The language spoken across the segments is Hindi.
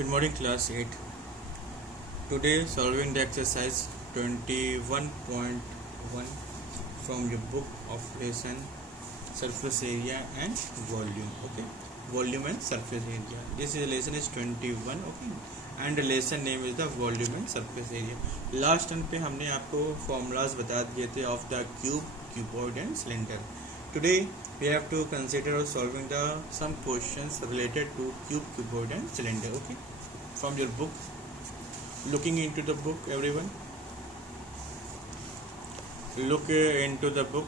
Good morning, class 8. Today, solving the exercise 21.1 from your book of lesson surface area and volume. Okay, volume and surface area. This is lesson is 21. Okay, and the lesson name is the volume and surface area. Last time पे हमने आपको formulas बता दिए थे of the cube, cuboid and cylinder. Today we have to consider solving the some questions related to cube, cuboid and cylinder. Okay, from your book. Looking into the book, everyone. Look into the book.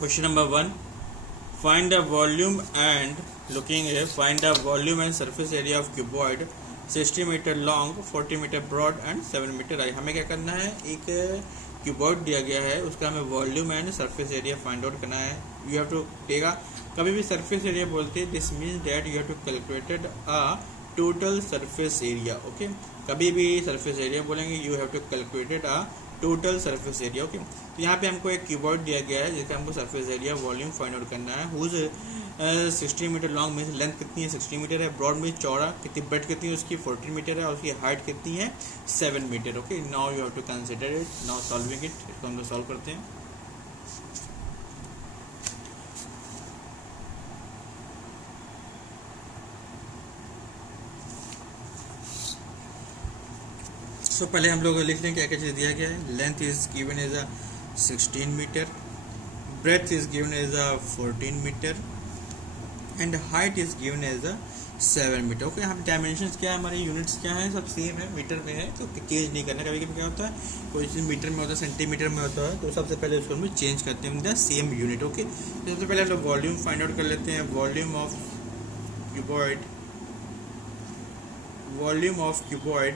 Question number 1. Find the volume and looking here. Find the volume and surface area of cuboid 60 meter long, 40 meter broad and 7 meter high. हमें क्या करना है, एक क्यूबॉइड दिया गया है, उसका हमें volume and surface area find out करना है. यू हैव टू टेक कभी भी सरफेस एरिया बोलते हैं, this means that you have to calculated a total surface area. Okay, कभी भी सरफेस एरिया बोलेंगे you have to calculated a total surface area. Okay, तो यहाँ पे हमको एक क्यूबॉइड दिया गया है जिसका हमको surface area volume find out करना है. Whose 60 meter long means length कितनी है, 60 मीटर है. ब्रॉड मीन्स चौड़ा कितनी, ब्रेड कितनी है उसकी, 40 मीटर है. और उसकी हाइट कितनी है, 7 meter. Okay, now you have to consider it. Now solving it. इसको हम लोग सॉल्व करते हैं. तो पहले हम लोग लिख लें क्या क्या चीज़ दिया गया है. Length is given as a 16 meter, breadth is given as a 14 meter and height is given as a 7 meter. Okay, यहाँ पे डायमेंशंस क्या है, हमारे यूनिट्स क्या है, सब सेम है, मीटर में है. तो चेंज नहीं करना. कभी कभी क्या होता है, कोई चीज़ मीटर में होता है, सेंटीमीटर में होता है, तो सबसे पहले उसको हम चेंज करते हैं द सेम यूनिट. ओके, सबसे पहले हम लोग वॉल्यूम फाइंड आउट कर लेते हैं. वॉल्यूम ऑफ क्यूबॉइड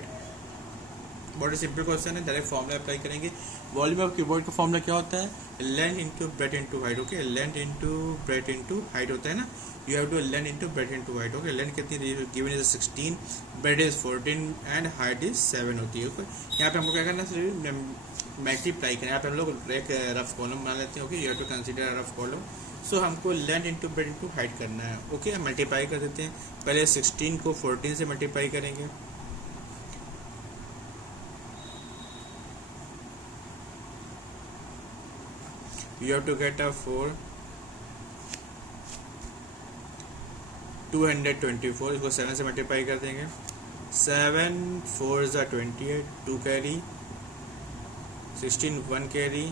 बहुत ही सिंपल क्वेश्चन है, डायरेक्ट फॉर्मूला अप्लाई करेंगे. वॉल्यूम ऑफ क्यूबॉइड का फॉर्मूला क्या होता है, length into breadth into height. Okay, length into breadth into height होता है ना. You have to length into breadth into height. Okay, length कितनी given is 16, breadth is 14 and height is 7 होती है. ओके, यहाँ पे हमको क्या करना है, मल्टीप्लाई करना है. यहाँ पे हम लोग एक रफ कॉलम बना लेते हैं. Okay, you have to consider rough column. So हमको length into breadth into height करना है. ओके, हम मल्टीप्लाई कर देते हैं. पहले 16 को 14 से मल्टीप्लाई करेंगे. You have to get a 224. इसको 7 से मल्टीप्लाई कर देंगे. 7 4 is 28, 2 carry, 16 1 carry.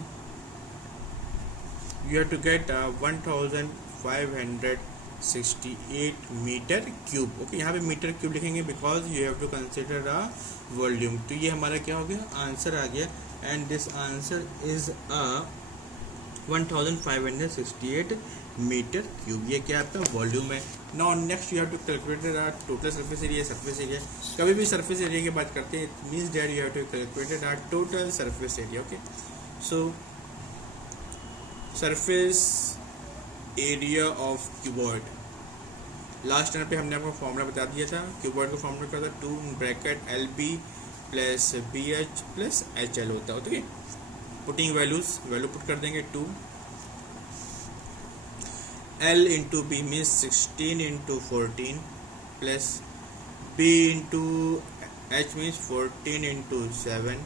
You have to get 1568 meter cube. Okay, यहाँ पे मीटर क्यूब लिखेंगे because you have to consider a volume. तो ये हमारा क्या हो गया, आंसर आ गया. And this answer is a 1568 meter cube. ये क्या आपका वॉल्यूम है. Now next you have to calculated total surface area. Surface area कभी भी सरफेस एरिया की बात करते हैं, it means that you have to calculated total surface area. Okay, so surface area of cuboid. Last time पे हमने आपको फॉर्मूला बता दिया था. क्यूबॉइड का फॉर्मूला क्या था, 2 bracket LB plus BH plus HL होता है. ओके, पुटिंग वैल्यू पुट कर देंगे. 2 L into B means 16 into 14 plus B into H means 14 into 7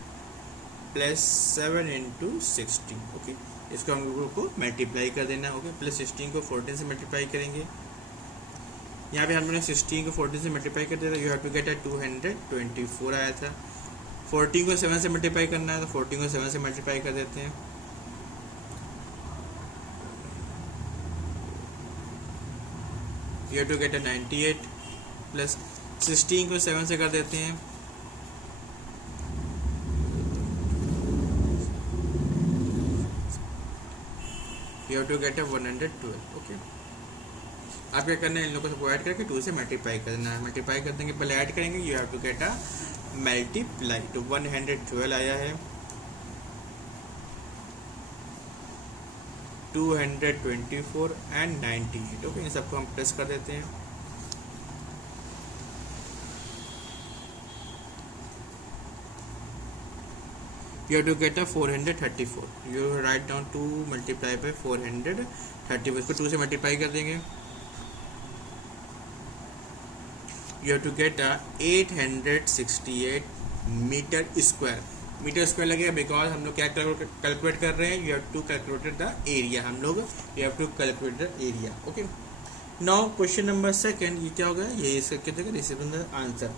plus 7 into 16. Okay, इसको हम लोगों को मल्टीप्लाई कर देना. ओके, प्लस 16 को 14 से मल्टीप्लाई करेंगे. यहाँ पे हमने 16 को 14 से मल्टीप्लाई कर दिया था. यू हैव टू गेट 224 आया था. 14 को 7 से मल्टीप्लाई करना है, तो 14 को 7 से मल्टीप्लाई कर देते हैं. You have to get 98 plus 16 को 7 से कर देते हैं. You have to get 112. Okay, आप क्या करना है, इन लोगों को ऐड करके 2 से मल्टीप्लाई करना है. मल्टीप्लाई कर देंगे, पहले ऐड करेंगे. You have to get multiply. तो 112 आया है, 224 एंड 98. ओके, इन सबको हम प्रेस कर देते हैं. You have to get a 434. You write down 2 multiply by 434. इसको 2 से मल्टीप्लाई कर देंगे. you have to get 868 meter square लगेगा, बिकॉज हम लोग क्या कैलकुलेट कर रहे हैं, you have to calculate the area, हम लोग you have to calculate the area. Okay, now question number second, ये क्या होगा, ये इसका क्या receiving the answer,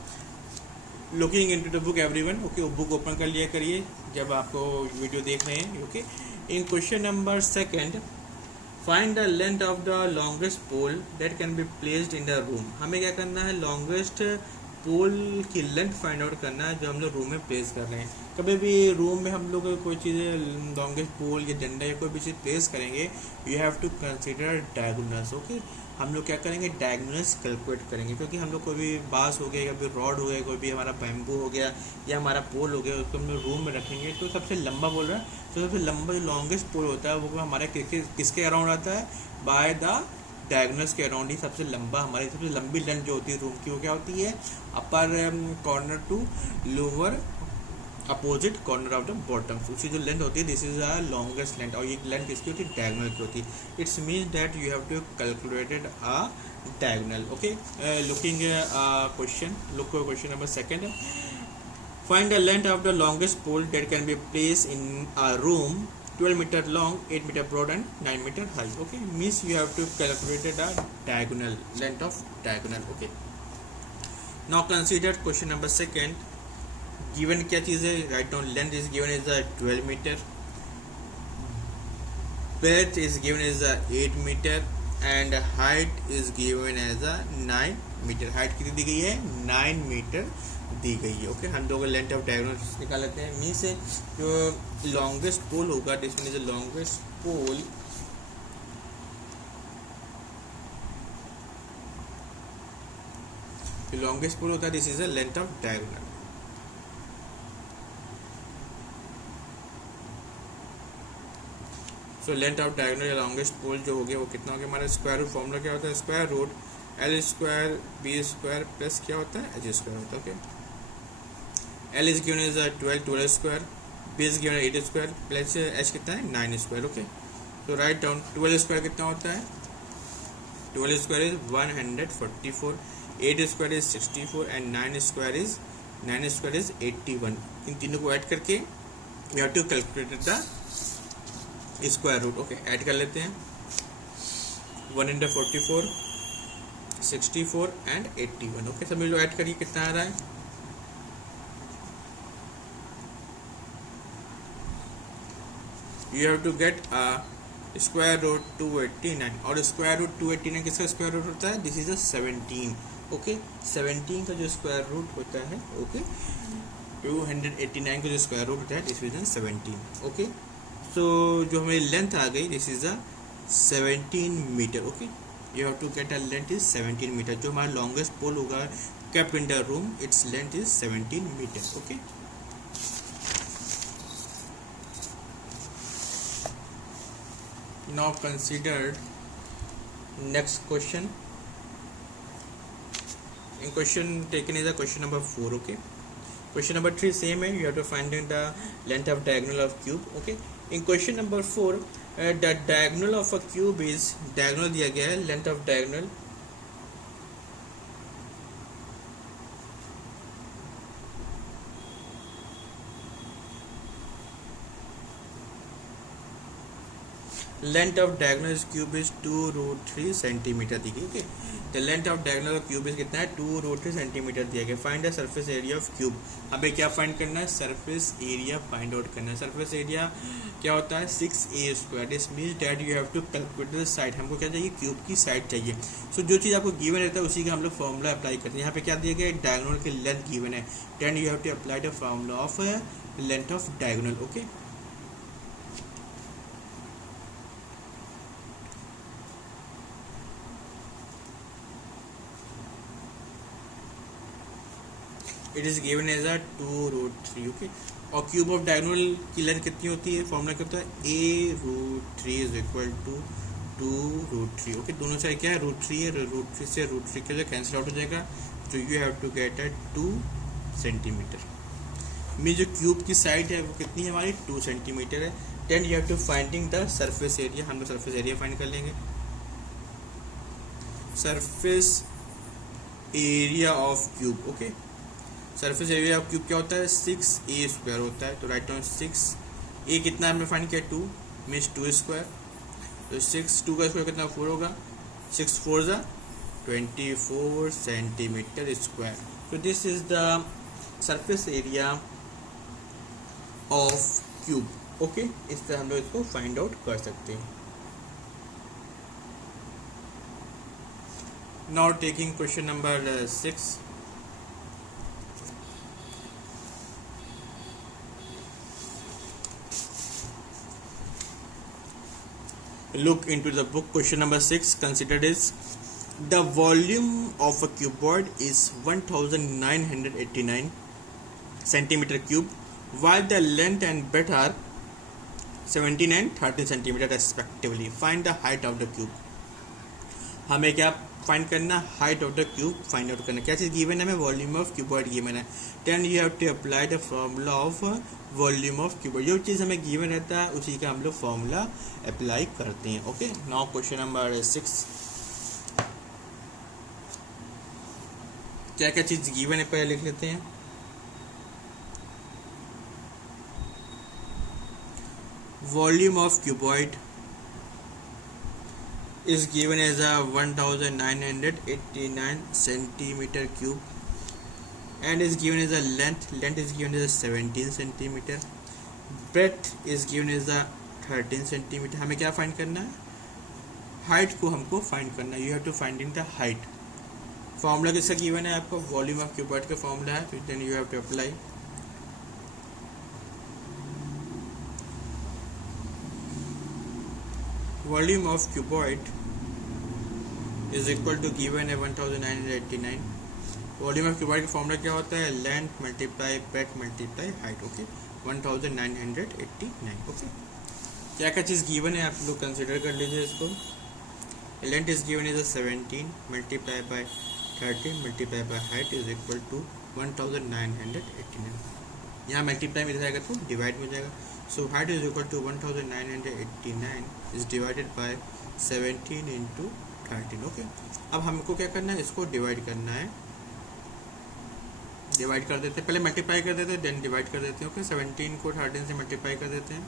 looking into the book everyone. Okay, book open कर लिया करिए जब आपको वीडियो देख रहे हैं। Okay, in question number second, find the length of the longest pole that can be placed in the room. हमें क्या करना है, लॉन्गेस्ट पोल की लेंथ फाइंड आउट करना है जो हम लोग रूम में प्लेस कर रहे हैं। कभी भी रूम में हम लोग कोई चीज़ें लॉन्गेस्ट पोल या डंडा या कोई भी चीज़ प्लेस करेंगे, you have to consider diagonals. Okay, हम लोग क्या करेंगे, डायगोनल्स कैलकुलेट करेंगे, क्योंकि हम लोग कोई भी बांस हो गया या फिर रॉड हो गया, कोई भी हमारा बैम्बू हो गया या हमारा पोल हो गया, उसको हम लोग रूम में रखेंगे तो सबसे लंबा बोल रहा है, तो सबसे लंबा जो लॉन्गेस्ट पोल होता है वो हमारे किसके अराउंड आता है, बाय द डायगोनल्स के अराउंड ही सबसे लंबा, हमारी सबसे लंबी लेंथ जो होती है रूम की वो क्या होती है, upper corner to lower opposite corner of the bottom, उसकी जो लेंथ होती है this is a longest length, और ये लेंथ किसकी होती है, डायगोनल की होती है। It's means that you have to calculated a diagonal. Okay, looking question, look question number second, find the length of the longest pole that can be placed in a room 12 meter long, 8 meter broad and 9 meter high. Okay, means you have to calculate the diagonal length of diagonal. Okay, now consider question number second, given क्या चीज़ है, write down length is given as a 12 meter, breadth is given as a 8 meter and height is given as a 9 meter. height कितनी दी गई है, 9 मीटर दी गई है। ओके, हम लोग लेंथ ऑफ डायगोनल निकाल लेते हैं। मीन्स जो लॉन्गेस्ट पोल होगा, दिस मीन इज लॉन्गेस्ट पोल, जो लॉन्गेस्ट पोल होता है this is the length of diagonal. So length of diagonal या लॉन्गेस्ट पोल जो हो गया वो कितना हो गया, हमारा स्क्वायर रूट फॉर्मूला क्या होता है, square root L square B square plus क्या होता है, एच स्क्वायर होता है। Okay, L is given as 12 square, B is given 8 square plus H कितना है, 9 square। ओके, तो राइट डाउन 12 स्क्वायर कितना होता है, 12 square is 144, 8 square is 64 and 9 square is 81। इन तीनों को ऐड करके we have to calculate the square root. Okay, add कर लेते हैं, 144, 64 एंड 81। ओके, सभी लोग ऐड करिए, कितना आ रहा है, you have to get a square root 289, और स्क्वायर रूट 289 किसका स्क्वायर रूट होता है, दिस इज अ 17। ओके, 17 का जो स्क्वायर रूट होता है, ओके, 289 का जो स्क्वायर रूट होता है दिस इज 17। ओके, सो जो हमारी लेंथ आ गई this is a 17 meter. Okay, you have to get a length is 17 meter, जो हमारा लॉन्गेस्ट पोल होगा kept in the room, it's length is 17 meter. Okay, now consider next question. In question taken is a question number 4. Okay, question number 3 same है, you have to find the length of diagonal of cube. Okay, in question number 4 the diagonal of a cube is, diagonal दिया गया है, length of diagonal length of diagonal cube is 2√3 centimetre दी गई। Okay, the length of diagonal cube is कितना है, 2√3 सेंटीमीटर दिया गया। Find the surface area of cube, हमें क्या फाइंड करना है, सरफेस एरिया फाइंड आउट करना है। सरफेस एरिया क्या होता है, 6a²। This means that you have to calculate the side, हमको क्या चाहिए, क्यूब की साइड चाहिए। सो जो चीज़ आपको गिवन रहता है उसी का हम लोग फॉर्मूला अप्लाई करते हैं। यहाँ पे क्या दिया गया है, डायगोनल की लेंथ गिवन है, then you have to apply the formula of length of diagonal. Okay, it is given as a 2√3। Okay, और क्यूब ऑफ डायगोनल की लेंथ कितनी होती है, फॉर्मूला क्या होता है, a√3 is equal to 2√3। Okay, दोनों साइड क्या है, √3 है, √3 से √3 के लिए कैंसिल आउट हो जाएगा, तो you have to get 2 centimeter. में जो क्यूब की साइड है वो कितनी है हमारी, 2 सेंटीमीटर है। Then you have to finding the surface area, हम लोग सरफेस एरिया फाइंड कर लेंगे। Surface area of cube. Okay, surface area of cube क्या होता है, 6a² होता है। तो राइट डाउन 6a कितना हमने फाइंड किया, 2 मीन्स 2²। तो 6 2 का स्क्वायर कितना, 4 होगा। 6 4 ज़ा 24 सेंटीमीटर स्क्वायर। तो this is the surface area of cube. Okay, इस तरह हम लोग इसको फाइंड आउट कर सकते हैं। Now taking question number 6। Look into the book. Question number 6 considered is the volume of a cuboid is 1989 centimeter cube, while the length and breadth are 17 and 13 centimeter respectively. Find the height of the cube. हमें क्या फाइंड करना, height of the cube find out करना। क्या चीज़ गिवन है हमें, वॉल्यूम ऑफ क्यूबॉइड गिवन है। Then you have to apply the formula of volume of cuboid. जो चीज़ हमें गिवन रहता है उसी का हम लोग फॉर्मूला अप्लाई करते हैं। Okay, now question number 6। क्या क्या चीज़ गिवन है पहले लिख लेते हैं। Volume of cuboid is given as a 1989 centimeter cube and is given as a length is given as a 17 centimeter, breadth is given as a 13 centimeter। हमें क्या फाइंड करना है, हाइट को हमको फाइंड करना है। You have to find in the height. Formula किसका गिवन है आपको, वॉल्यूम ऑफ क्यूबॉइड का फॉर्मूला है। तो then you have to apply volume of cuboid is equal to given है 1989। वॉल्यूम ऑफ क्यूबॉइड का फॉर्मूला क्या होता है, length multiply breadth multiply height. Okay, 1989। Okay, क्या क्या चीज़ गिवन है आप लोग कंसिडर कर लीजिए इसको। Length is given is 17 multiply by 13 multiply by height is equal to 1989। यहाँ मल्टीप्लाई में जाएगा तो डिवाइड में जाएगा। So height is equal to 1989 is divided by 17 into 13। Okay, अब हमको क्या करना है, इसको डिवाइड करना है। डिवाइड कर देते हैं, पहले मल्टीप्लाई कर देते हैं देन डिवाइड कर देते हैं। ओके, 17 को 13 से मल्टीप्लाई कर देते हैं।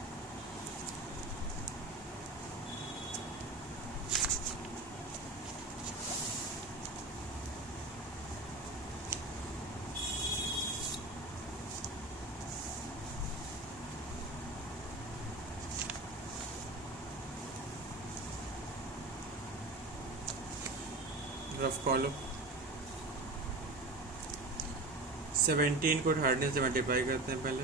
रफ कॉलम 17 को 13 से मल्टीप्लाई करते हैं पहले।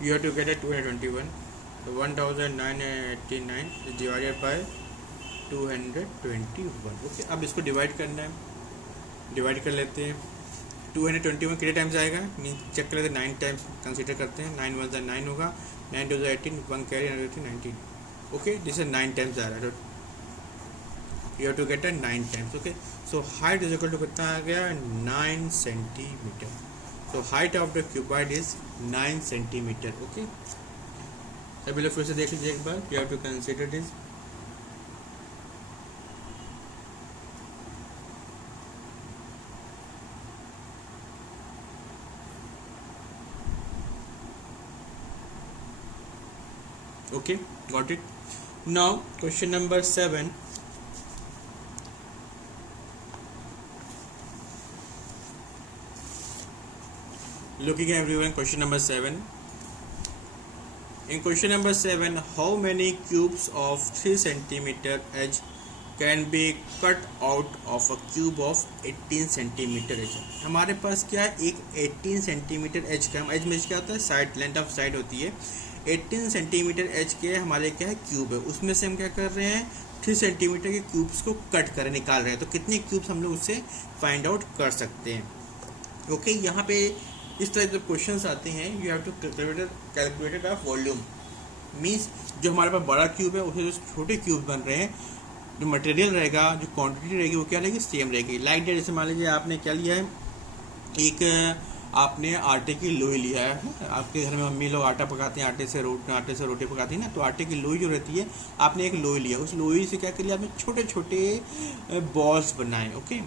You have to get a 221. So 1989 is divided by 221. Okay, अब इसको डिवाइड करना है। डिवाइड कर लेते हैं। 221 कितने टाइम्स आएगा, चेक कर लेते हैं। 9 टाइम्स कंसीडर करते हैं। 9 1 9 होगा, 9 2 18, 1 carry 19। Okay, this is 9 times आ रहा है। You have to get a 9 times. Okay, so height is equal to कितना आ गया, 9 centimetre. So height of the cuboid is 9 centimetre. Okay, अभी लोग फिर से देख लीजिए एक बार। You have to consider this. Okay, got it. Now question number 7. Looking at everyone, question number 7. In question number 7, how many cubes of 3 centimeter edge can be cut out of a cube of 18 centimeter edge? हमारे पास क्या है, एक 18 सेंटीमीटर एज का, एज में क्या होता है, साइड, लेंथ ऑफ साइड होती है। 18 सेंटीमीटर एच के हमारे क्या है, क्यूब है। उसमें से हम क्या कर रहे हैं, 3 सेंटीमीटर के क्यूब्स को कट कर निकाल रहे हैं। तो कितने क्यूब्स हम लोग उससे फाइंड आउट कर सकते हैं। ओके, यहाँ पे इस तरह के क्वेश्चंस आते हैं। You have to calculated of volume, means जो हमारे पास बड़ा क्यूब है उसे जो छोटे क्यूब बन रहे हैं, जो मटेरियल रहेगा, जो क्वान्टिटी रहेगी वो क्या रहेगी, सेम रहेगी। लाइक डेट, जैसे मान लीजिए आपने क्या लिया है, एक आपने आटे की लोई लिया है, आपके घर में मम्मी लोग आटा पकाते हैं, आटे से रोटी पकाती है ना, तो आटे की लोई जो रहती है, आपने एक लोई लिया, उस लोई से क्या कर लिया आपने, छोटे छोटे बॉल्स बनाए। ओके,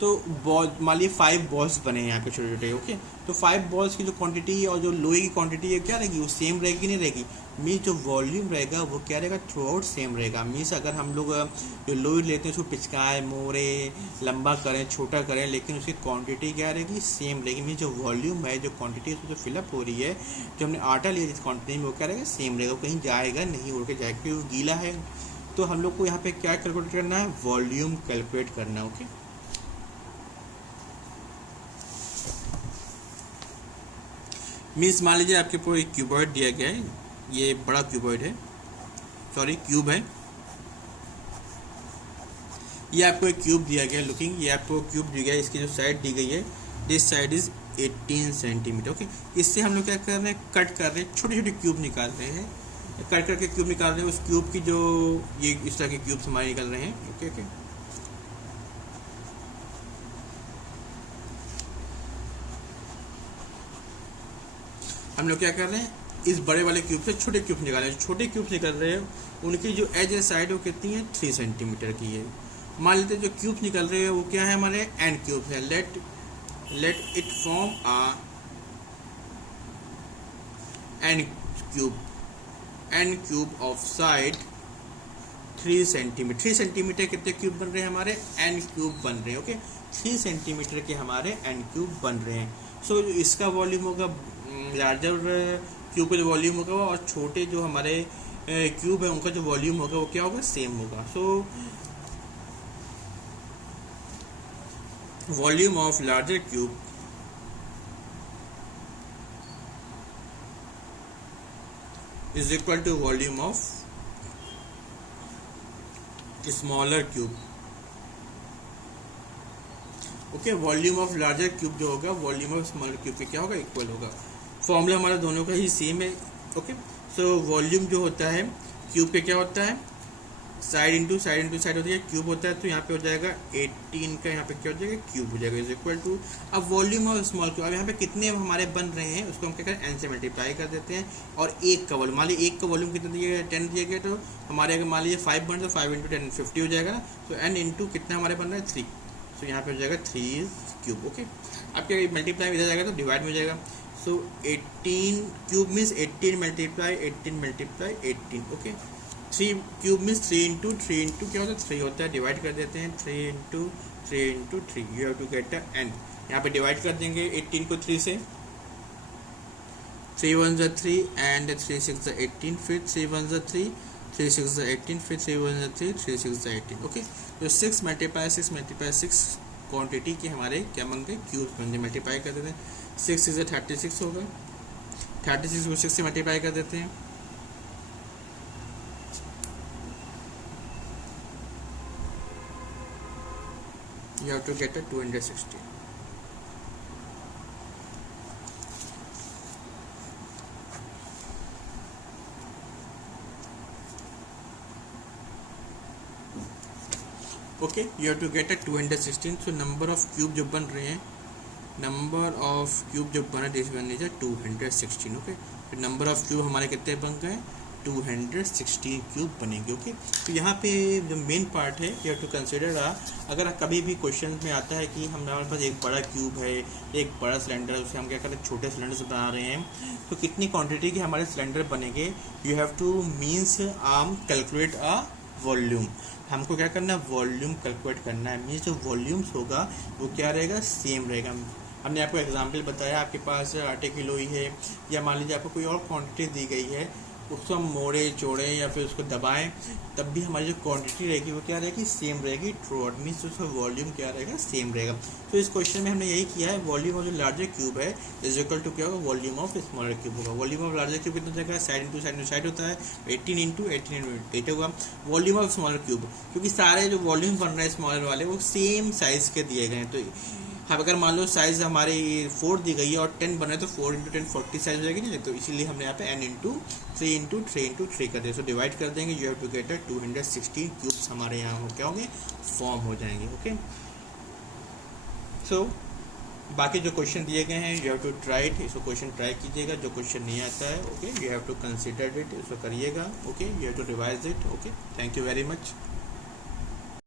तो बॉल मान लीजिए 5 बॉल्स बने हैं यहाँ पे छोटे छोटे। ओके, तो 5 बॉल्स की जो क्वांटिटी और जो लोई की क्वांटिटी है क्या रहेगी, वो सेम रहेगी नहीं रहेगी। मीन्स जो वॉल्यूम रहेगा वो क्या रहेगा, थ्रू आउट सेम रहेगा। मीन्स अगर हम लोग जो लोई लेते हैं उसको पिचकाएँ, मोड़े, लंबा करें, छोटा करें, लेकिन उसकी क्वांटिटी क्या रहेगी, सेम रहेगी। मीन्स जो वॉल्यूम है, जो क्वांटिटी उसमें जो फिलअप हो रही है, जो हमने आटा लिया जिस क्वांटिटी में, वो क्या रहेगा, सेम रहेगा, कहीं जाएगा नहीं, उड़ के जाएगा, क्योंकि वो गीला है। तो हम लोग को यहाँ पे क्या कैलकुलेट करना है, वॉल्यूम कैलकुलेट करना है। ओके, मीन्स मान लीजिए आपके को एक क्यूबॉइड दिया गया है, ये बड़ा क्यूबॉइड है, सॉरी क्यूब है, ये आपको एक क्यूब दिया गया है, लुकिंग, ये आपको क्यूब दिया गया है, इसकी जो साइड दी गई है, this side is 18 centimetre. Okay, इससे हम लोग क्या कर रहे हैं, कट कर रहे हैं, छोटे छोटे क्यूब निकाल रहे हैं, कट करके क्यूब निकाल रहे हैं, उस क्यूब की जो ये इस तरह के क्यूब्स हमारे निकल रहे हैं। ओके ओके, हम लोग क्या कर रहे हैं, इस बड़े वाले क्यूब से छोटे क्यूब निकाल रहे हैं, छोटे क्यूब निकल रहे हैं, उनकी जो एज है साइड वो कितनी है, 3 सेंटीमीटर की है। मान लेते हैं जो क्यूब निकल रहे हैं वो क्या है, हमारे एन क्यूब है। Let it form a an cube of side 3 centimeter. 3 centimeter कितने क्यूब बन रहे हैं, हमारे एन क्यूब बन रहे हैं। ओके, 3 सेंटीमीटर के हमारे एन क्यूब बन रहे हैं। सो इसका वॉल्यूम होगा, लार्जर क्यूब का जो वॉल्यूम होगा, और छोटे जो हमारे क्यूब है उनका जो वॉल्यूम होगा वो क्या होगा, सेम होगा। So volume of larger cube is equal to volume of smaller cube. Okay, volume of larger cube जो होगा वॉल्यूम ऑफ स्मॉलर क्यूब के क्या होगा, इक्वल होगा। फॉर्मूला हमारा दोनों का ही सेम है। ओके, सो वॉल्यूम जो होता है क्यूब पे क्या होता है, साइड इंटू साइड होती है, क्यूब होता है, तो यहाँ पे हो जाएगा 18 का, यहाँ पे क्या हो जाएगा, क्यूब हो जाएगा, इज इक्वल टू। अब वॉल्यूम ऑफ स्मॉल क्यूब, अब यहाँ पे कितने हमारे बन रहे हैं उसको हम क्या करें, एन से मल्टीप्लाई कर देते हैं, और एक का वॉल्यूम, मान लीजिए एक का वॉल्यूम कितना दिया गया, 10 दिया गया, तो हमारे अगर मान लीजिए 5 बन, तो 5 इंटू 10 50 हो जाएगा ना, तो एन इंटू कितना हमारे बन रहा है, 3, तो यहाँ पे हो जाएगा 3 क्यूब। ओके, अब क्या मल्टीप्लाई इधर जाएगा तो डिवाइड में हो जाएगा। सो 18 cube means 18 multiply 18। Okay, 3 cube means 3 into क्या होता है, 3 होता है, डिवाइड कर देते हैं, 3 into 3 you have to get the n. यहाँ पे डिवाइड कर देंगे 18 को 3 से, 3 1 ज़ा 3 एंड 3 6 ज़ा 18, फिर 3 1 ज़ा 3, 3 6 ज़ा 18, फिर 3 1 ज़ा 3, 3 6 ज़ा 18। ओके, तो 6 मल्टीप्लाई 6 क्वांटिटी के हमारे क्या बन गए, क्यूब बन गए, मल्टीप्लाई कर देते हैं, 6 6 36 होगा, 36 को 6 से मल्टीप्लाई कर देते हैं, you have to get a 260. Okay, you have to get a 216। So number of cube जो बन रहे हैं, नंबर ऑफ क्यूब जो बना दिस बन लीजिए 216। ओके, फिर नंबर ऑफ क्यूब हमारे कितने बन गए, 216 क्यूब बनेंगे। ओके, तो यहाँ पे जो मेन पार्ट है यू हैव टू कंसिडर, अगर कभी भी क्वेश्चन में आता है कि हमारे पास एक बड़ा क्यूब है, एक बड़ा सिलेंडर है, उससे हम क्या करें, छोटे सिलेंडर बना रहे हैं, तो कितनी क्वांटिटी के हमारे सिलेंडर बनेंगे, you have two means calculate a volume. हमको क्या करना है, वॉल्यूम कैलकुलेट करना है। मीन्स जो वॉल्यूम्स होगा वो क्या रहेगा, सेम रहेगा। हमने आपको एग्जांपल बताया, आपके पास आटे की लोई है, या मान लीजिए आपको कोई और क्वांटिटी दी गई है, उसको हम मोड़े चोड़े या फिर उसको दबाएं, तब भी हमारी जो क्वांटिटी रहेगी वो क्या रहेगी, सेम रहेगी थ्रू आउट। मीन्स उसका वॉल्यूम क्या रहेगा, सेम रहेगा। तो इस क्वेश्चन में हमने यही किया है, वॉल्यूम ऑफ जो लार्जर क्यूब है इज इक्वल टू क्या होगा, वॉल्यूम ऑफ स्मॉलर क्यूब होगा। वॉल्यूम ऑफ लार्जर क्यूब कितना जाएगा, साइड इंटू साइड होता है, 18 इंटू 8 होगा। वॉल्यूम ऑफ स्मॉलर क्यूब, क्योंकि सारे जो वॉल्यूम बन रहे हैं स्मॉलर वाले वो सेम साइज़ के दिए गए हैं, तो अब अगर मान लो साइज़ हमारे 4 दी गई है और 10 बना है, तो 4 इंटू 10 40 साइज हो जाएगी नहीं, तो इसीलिए हमने यहाँ पे n इंटू 3 कर दिया। सो डिवाइड कर देंगे, you have to get 216 cubes हमारे यहाँ हो क्या होंगे, फॉर्म हो जाएंगे। ओके, सो बाकी जो क्वेश्चन दिए गए हैं you have to try it, इसको क्वेश्चन ट्राई कीजिएगा, जो क्वेश्चन नहीं आता है okay you have to consider it, इसको करिएगा okay, you have to revise it okay. Thank you very much.